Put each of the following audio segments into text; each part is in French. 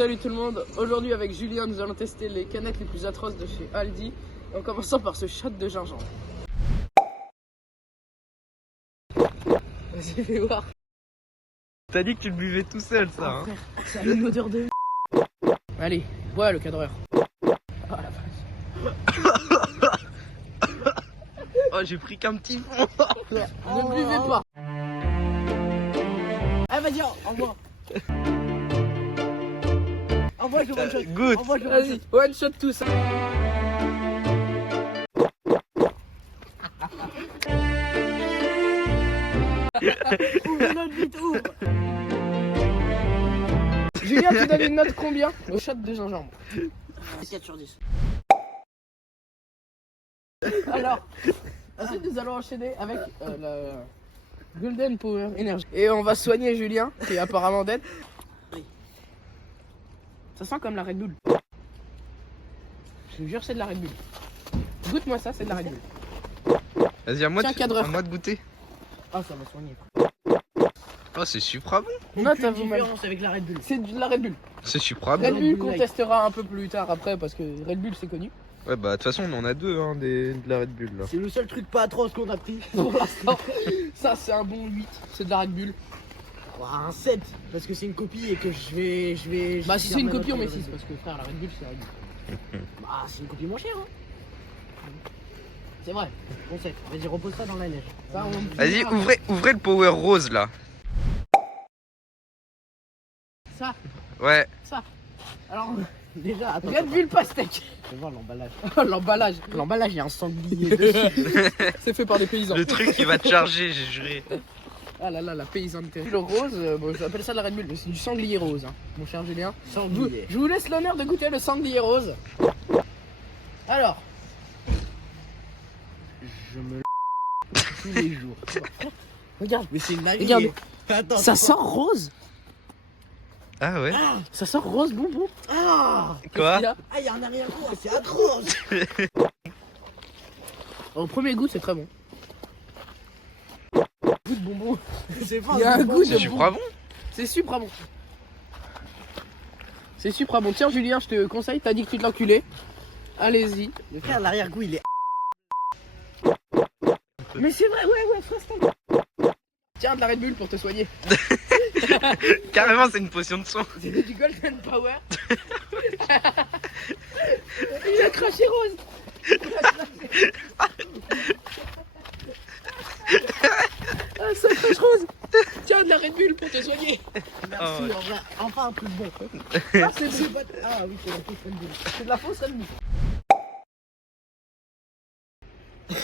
Salut tout le monde, aujourd'hui avec Julien nous allons tester les canettes les plus atroces de chez Aldi en commençant par ce shot de gingembre. Vas-y fais voir. T'as dit que tu le buvais tout seul ça hein. Ça a une odeur de... Allez, bois le cadreur. Oh la vache. Oh j'ai pris qu'un petit fond. Ne buvez pas. Ah vas-y, envoie. Envoie, je one shot. Goûte. Envoie, je one shot. One shot tous. Ouvre notre vite, ouvre. Julien, tu donnes une note combien au shot de gingembre? 4 sur 10. Alors, ensuite nous allons enchaîner avec la Golden Power Energy. Et on va soigner Julien, qui est apparemment dead. Oui. Ça sent comme la Red Bull. Je te jure, c'est de la Red Bull. Goûte-moi ça, c'est de la Red Bull. Vas-y à moi, Tiens, cadreur. à moi de goûter. Ah, ça m'a soigné. Oh c'est super bon. Non, Aucune t'as vous mal. différence avec la Red Bull. C'est de la Red Bull. C'est super Red bon. Bull qu'on testera un peu plus tard après parce que Red Bull c'est connu. Ouais bah de toute façon on en a deux hein, de la Red Bull là. C'est le seul truc pas atroce qu'on a pris. Pour l'instant, ça c'est un bon 8, c'est de la Red Bull. Ouah, un 7 parce que c'est une copie et que je vais. Bah si c'est une copie on met 6 parce que frère la Red Bull c'est la Red Bull. Bah c'est une copie moins chère hein. C'est vrai, bon 7. Vas-y repose ça dans la neige. Ça, on... Vas-y ouvrez le power rose là. Ça, Ouais. ça. Alors, Déjà, attends. Red Bull pastèque. Je vais voir l'emballage. L'emballage. L'emballage, il y a un sanglier dessus. C'est fait par des paysans. Le truc qui va te charger j'ai juré. Ah là là, la paysanneté. Le rose, bon, j'appelle ça de la Red Bull, mais c'est du sanglier rose, hein, mon cher Julien. Sanglier. Je vous laisse l'honneur de goûter le sanglier rose. Alors, Je me tous les jours. regarde, Mais c'est une dinguerie. Regarde. Attends, ça attends. sent rose. Ah ouais. Ça sent rose bonbon. Ah, Quoi? Il y a- ah, il y a un arrière-goût, c'est atroce. Au premier goût, c'est très bon. Goût de bonbon. C'est pas Il y a un goût de C'est super bon. C'est super bon. C'est super bon. Tiens, Julien, je te conseille, t'as dit que tu te l'enculais. Allez-y. Mais frère, l'arrière-goût, il est. Mais c'est vrai, ouais, frère. Tiens, de la Red Bull pour te soigner. Carrément c'est une potion de soin. C'est du Golden Power. Il a craché rose. Ah, ça crache rose. Tiens, de la Red Bull pour te soigner. Merci, Oh, ouais. en vrai. Enfin un truc bon. Ah, c'est bon. Ah oui, c'est la fausse Red Bull. C'est de la fausse Red Bull.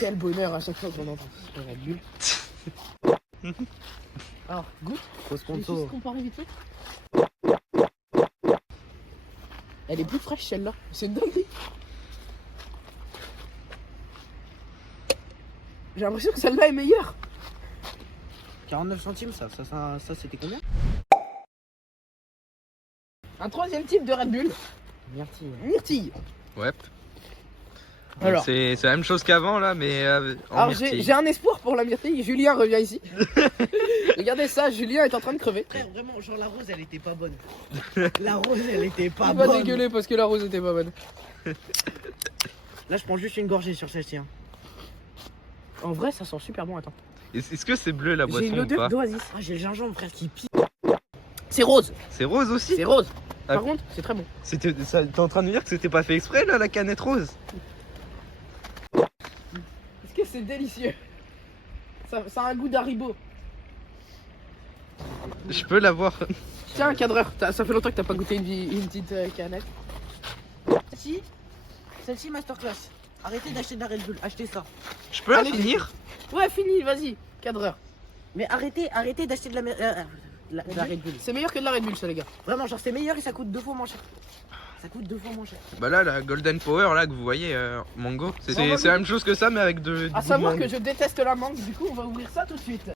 Quel bonheur à chaque fois qu'on entend ce Red Bull. Alors, goûte. Faux Je vais juste sponsor. comparer vite fait. Elle est plus fraîche celle-là. C'est une dinguerie. J'ai l'impression que celle-là est meilleure. 49 centimes, ça c'était combien? Un troisième type de Red Bull. Merci. Myrtille. Ouais. Alors, C'est la même chose qu'avant là mais en alors myrtille. j'ai un espoir pour la myrtille. Julien revient ici. Regardez ça, Julien est en train de crever. Frère, vraiment, genre la rose, elle était pas bonne. La rose, elle était pas Il va bonne. dégueuler parce que la rose était pas bonne. Là, je prends juste une gorgée sur celle-ci. Hein. En vrai, ça sent super bon. Attends. Est-ce que c'est bleu la J'ai boisson une ou odeur pas? d'oasis. Ah, j'ai le gingembre, frère, qui pique. C'est rose. C'est rose aussi. C'est rose. Ah. Par contre, c'est très bon. T'es en train de me dire que c'était pas fait exprès là la canette rose? Est-ce que c'est délicieux? Ça a un goût d'Haribo. Je peux l'avoir. Tiens, cadreur, ça fait longtemps que t'as pas goûté une petite canette. Celle-ci, masterclass. Arrêtez d'acheter de la Red Bull, achetez ça. Je peux la Allez. finir? Ouais, fini, vas-y, cadreur. Mais arrêtez d'acheter de la Red Bull. C'est meilleur que de la Red Bull, ça, les gars. Vraiment, genre c'est meilleur et ça coûte 2 fois moins cher. Ça coûte 2 fois moins cher. Bah là la Golden Power là que vous voyez mango, c'est On va la même chose que ça mais avec du À goût savoir de que mangue. je déteste la mangue, du coup, on va ouvrir ça tout de suite.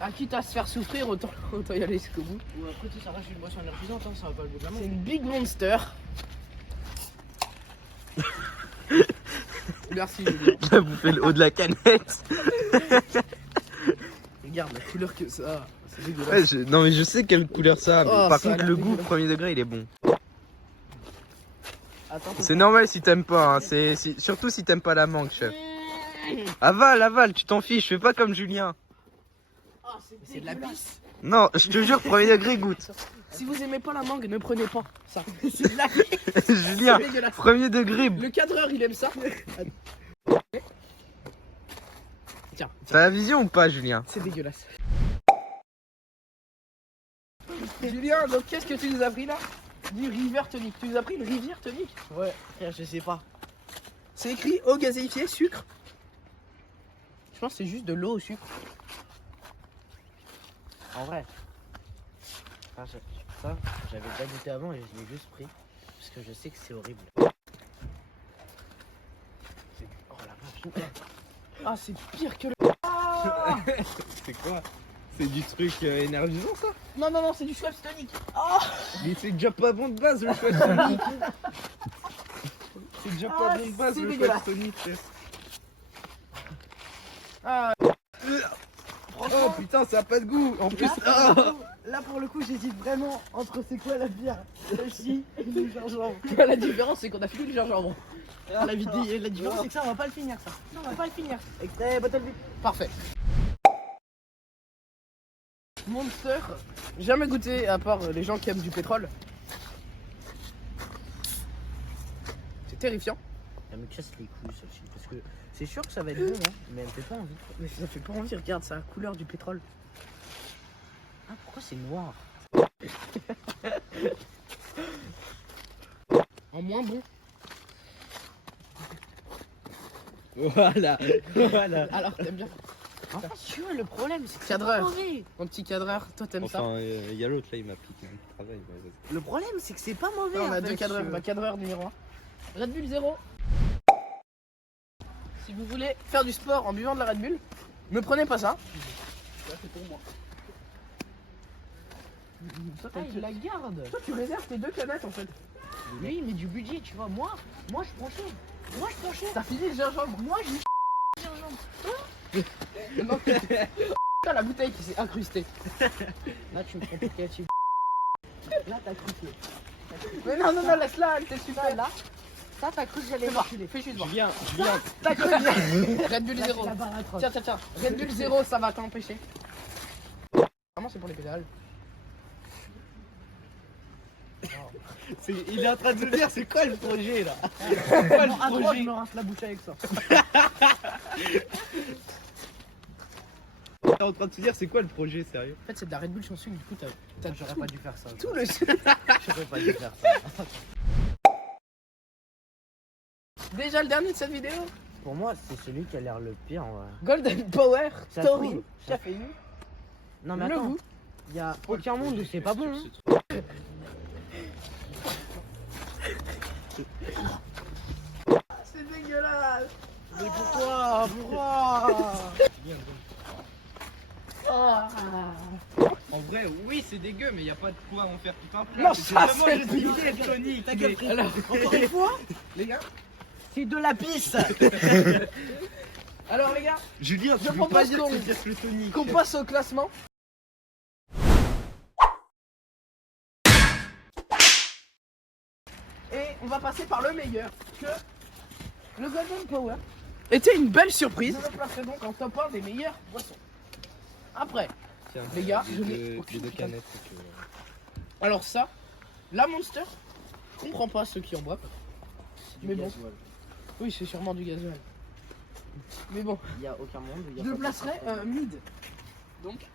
Ah, quitte à se faire souffrir, autant y aller jusqu'au bout. Ou après, tu sais, ça reste une boisson énergisante, hein, ça va pas le goût de la C'est mangue. une Big Monster. Merci, Julien. Il a bouffé le haut de la canette. regarde la couleur que ça a. C'est dégueulasse. Ouais, non mais je sais quelle couleur ça a, mais Oh, par ça a contre l'air le goût dégueulasse. premier degré il est bon. Attends, C'est normal si t'aimes pas, hein. Surtout si t'aimes pas la mangue, chef. Avale, tu t'en fiches, fais pas comme Julien. c'est de la pisse. Non, je te jure, premier degré goûte. Si vous aimez pas la mangue, ne prenez pas ça. C'est de la Julien, C'est dégueulasse. premier degré. Le cadreur, il aime ça. Tiens, T'as la vision ou pas, Julien? c'est dégueulasse. Julien, donc qu'est-ce que tu nous as pris là? Du rivière tonic. Tu nous as pris une rivière tonic? Ouais, frère, je sais pas. C'est écrit eau gazéifiée, sucre. Je pense que c'est juste de l'eau au sucre. En vrai. Enfin, ça, j'avais déjà goûté avant et je l'ai juste pris. Parce que je sais que c'est horrible. Oh la vache. Ah, c'est pire que le. Ah C'est quoi? C'est du truc énergisant ça? non, non, non, c'est du Schweppes tonic. Mais c'est déjà pas bon de base le Schweppes tonic. C'est déjà pas Ah, bon de base c'est le dégueulasse. Schweppes tonic, chef. Ah, Oh putain, ça a pas de goût. En plus, Là pour le coup, j'hésite vraiment entre c'est quoi la bière, celle-ci et le gingembre. la différence, c'est qu'on a fini le gingembre. La différence, c'est que ça, on va pas le finir, ça. Non, on va pas le finir. Extrait, bottle vide. Parfait. Monster, jamais goûté à part les gens qui aiment du pétrole. C'est terrifiant. Elle me casse les couilles, celle-ci. Parce que c'est sûr que ça va être bon, hein, mais elle me fait pas envie. Mais ça fait pas envie, regarde, ça a la couleur du pétrole. Ah, pourquoi c'est noir? En moins bon. voilà. Alors, t'aimes bien. En fait, tu vois, le problème, c'est que c'est Cadreur. pas mauvais. Mon petit cadreur, toi t'aimes ça. Enfin, il y a l'autre là, il m'a piqué du travail. Le problème, c'est que c'est pas mauvais. Là, on a en fait, deux cadreurs. je- Bah, cadreur numéro 1. Red Bull 0. Si vous voulez faire du sport en buvant de la Red Bull, ne prenez pas ça. Ça, c'est pour moi. Toi, Ah, il la garde. toi, tu réserves tes deux canettes en fait. Lui, il met du budget, tu vois. Moi, je prends cher. Moi, je prends cher. T'as fini le gingembre. Moi, je gingembre. Non, putain, la bouteille qui s'est incrustée. Là, tu me prends pour créatif. Là, t'as cru que. Mais non, non, non, laisse-la, elle était super. Là, ça, t'as cru que j'allais Fais voir, reculer. fais juste voir. Julien, T'as cru Red Bull Là, 0. c'est la barre à crosse. Tiens, tiens, tiens. Red Bull 0, ça va t'empêcher. Vraiment, c'est pour les pédales. il est en train de me dire, c'est quoi le projet là? Vraiment, à droite, je me rince la bouche avec ça. T'es en train de te dire, c'est quoi le projet, sérieux? En fait, c'est de la Red Bull sans sucre, du coup, t'as J'aurais tout, pas dû faire ça. tout le J'aurais pas dû faire ça. Déjà le dernier de cette vidéo. Pour moi, c'est celui qui a l'air le pire en vrai. Golden Power Ça Taurine trouve, ça- caféine. Non, mais Le attends, goût. il y a aucun monde où c'est pas bon. Hein. C'est dégueulasse. Mais pourquoi? En vrai, oui, c'est dégueu, mais y a pas de quoi en faire tout un plat. Non, C'était ça, vraiment c'est juste une idée tonique. Ta gueule, frère. Alors, Encore une fois, les gars. c'est de la pisse. Alors les gars, Julien, Je tu peux pas propose dire qu'on- que c'est dire le tonique. qu'on passe au classement. Et on va passer par le meilleur. Que le Golden Power était une belle surprise. Je le placerai donc en top 1 des meilleures boissons. Après, Tiens, les gars, je les n'ai deux, aucune les deux putain de- canettes. alors ça, la Monster, je comprends pas ceux qui en boivent. Mais bon, oui, c'est sûrement du gasoil. Mais bon, Il y a aucun monde où il y a je le pas de placerai mid. Donc,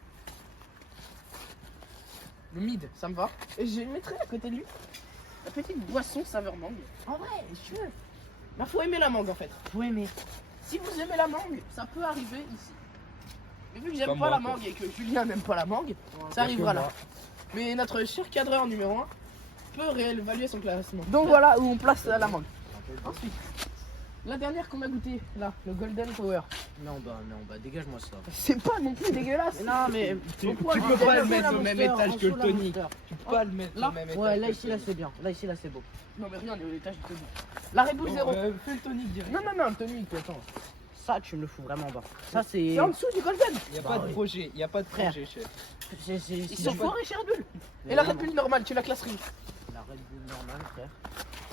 le mid, ça me va. Et je mettrai à côté de lui la petite boisson saveur mangue. En vrai, je veux. Bah, faut aimer la mangue en fait. Faut aimer. Si vous aimez la mangue, ça peut arriver ici. Mais vu que j'aime Comme pas moi, la quoi. mangue et que Julien n'aime pas la mangue, ça arrivera là. Mais notre cher cadreur numéro 1 peut réévaluer son classement. Donc voilà où on place la mangue. Ensuite, la dernière qu'on a goûtée, là, le Golden Power. Non, bah, dégage-moi ça. C'est pas non plus dégueulasse. Non, mais Tu Pourquoi peux le pas le Monster, mettre au la même Monster, étage en que le dessous, la tonic. Monster. Tu peux pas le mettre là, au même étage. Ouais, là, que ici, le là, c'est bien. Là, ici, là, c'est beau. Non mais rien, l'étage du tonic. La Red Bull tonic. 0. Fais le tonic direct. Non, non, non, le tonic, attends. ça, tu me le fous vraiment bas. Ça, c'est. C'est en dessous du Golden. Y a Bah pas de oui. projet, y a pas de Frère. projet, chef. Ils sont foirés chez Red Bull. Mais Et la non, Red Bull normale, tu la classerais où? La Red Bull normale, frère.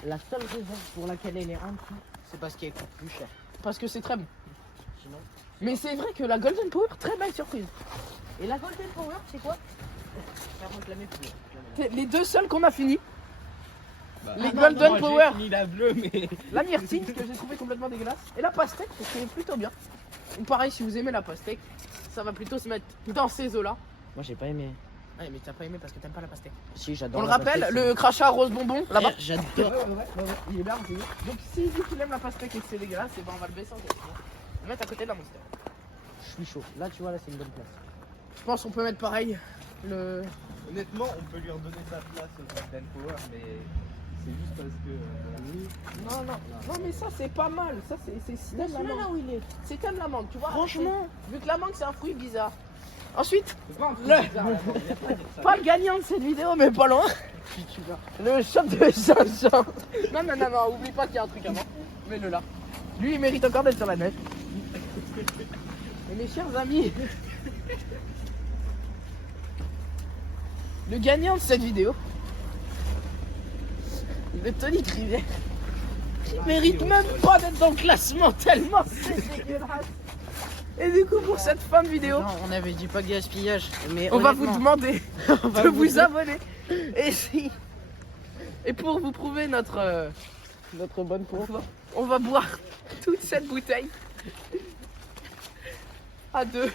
La seule raison pour laquelle elle est en dessous, c'est parce qu'elle coûte plus cher. Parce que c'est très bon. Sinon. Mais c'est vrai que la Golden Power, très belle surprise. Et la Golden Power, c'est quoi? Frère, moi, je la mets plus. C'est les deux seuls qu'on a fini. Bah, Les non, Golden moi, Power. j'ai fini la bleue, mais. La myrtille, que j'ai trouvé complètement dégueulasse. Et la pastèque, qui est plutôt bien. Donc pareil, si vous aimez la pastèque, ça va plutôt se mettre dans ces eaux-là. Moi, j'ai pas aimé. Ouais, mais t'as pas aimé parce que t'aimes pas la pastèque. Si, j'adore. On le la rappelle, pastèque, le crachat rose bonbon, c'est là-bas. bon. J'adore. Ouais, il est bien renseigné. Donc s'il dit qu'il aime la pastèque et que c'est dégueulasse, et ben on va le baisser en question. Le mettre à côté de la monster. Je suis chaud. Là, tu vois, là, c'est une bonne place. Je pense qu'on peut mettre pareil le. Honnêtement, on peut lui redonner sa place au Golden Power, mais c'est juste parce que. Non, mais ça c'est pas mal. Ça c'est si t'aimes la mangue. où il est. C'est t'aimes la mangue, tu vois. Franchement. Vu que la mangue c'est un fruit bizarre. Ensuite, C'est pas un truc Le- bizarre, attends, viens pas dire ça. pas le gagnant de cette vidéo, mais pas loin. Le shop de 500. Non, oublie pas qu'il y a un truc avant. Mets-le là. Lui, il mérite encore d'être sur la neige. Et mes chers amis, le gagnant de cette vidéo, le Tony Crivet, qui mérite même pas d'être dans le classement tellement c'est dégueulasse. Et du coup, pour cette fin de vidéo, Non, on avait dit pas de gaspillage. Mais on va vous honnêtement, demander va de vous vous dire- abonner. Et pour vous prouver notre bonne foi, on va boire toute cette bouteille à deux.